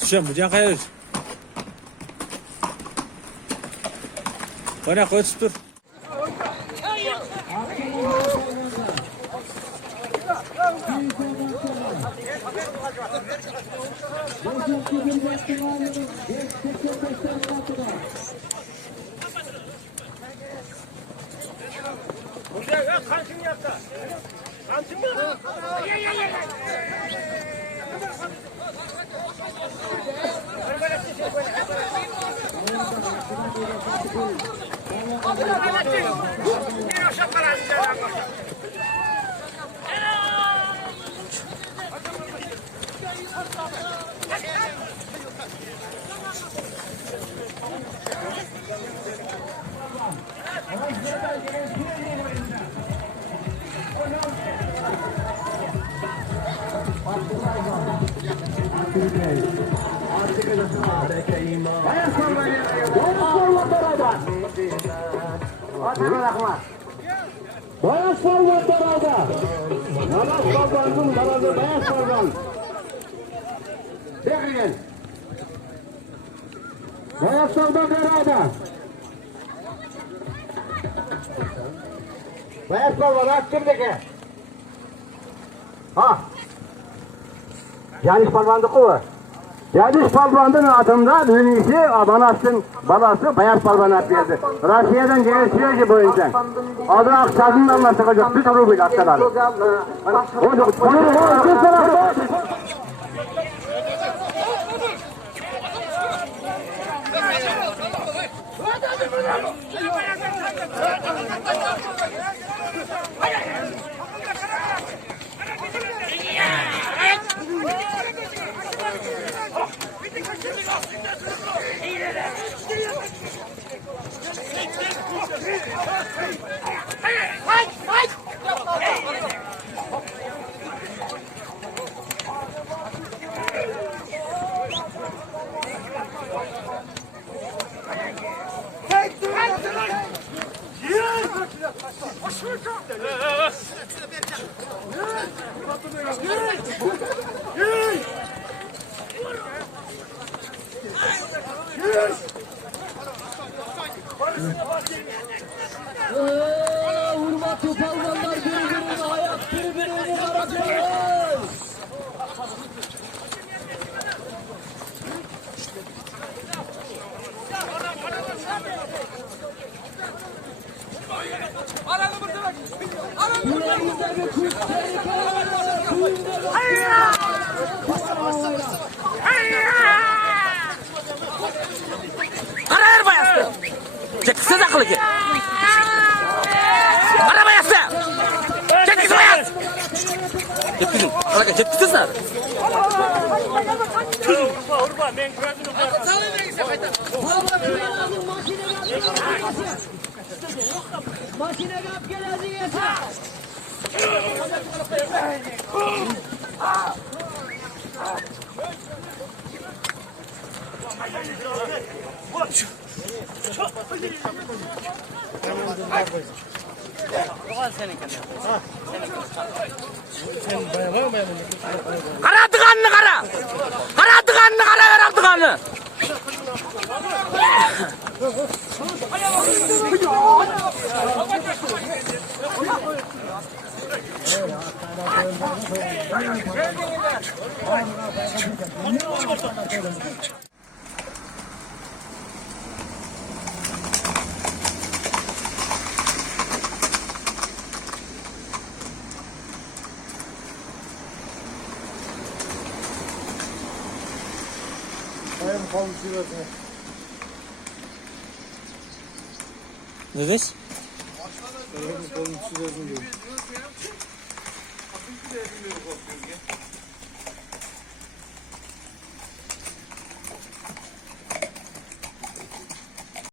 Düşen bu can kayır. Bana koç dur. Kansın yaptı. Kansın mı? Bayas Palvan tarafta. Namaz Palvan'ın tarafı Bayas Palvan. Bekleyin. Bayas Palvan tarafta. Bayas Palvan açtırdaki. Ha. Yanlış Palvan'dı kuvvet. Yanlış Palvan'ın adında düğünüsü balası Bayas Palvan'a atıyordu. Rusya'dan gelişiyor ki bu insan. Adı Akşaz'ından da çıkacak. Bir soru bile attılar. Hurmatlı palvanlar birbirine ayak birbirine varacak. Yüreğindeki kuş tehlikeli, suyunda Karar bayastı. Çekilsiniz akıllı ki. Kara bayastı. Çekilsin bayast. Çekilsin. Kalaka çekilsin nerede? Urba ben gördüm. makine kap geldi yese. Kara tıkanlı kara. Kara tıkanlı kara ver tıkanlı. Ne deyiz? Kolunu çiziyorsun diyor.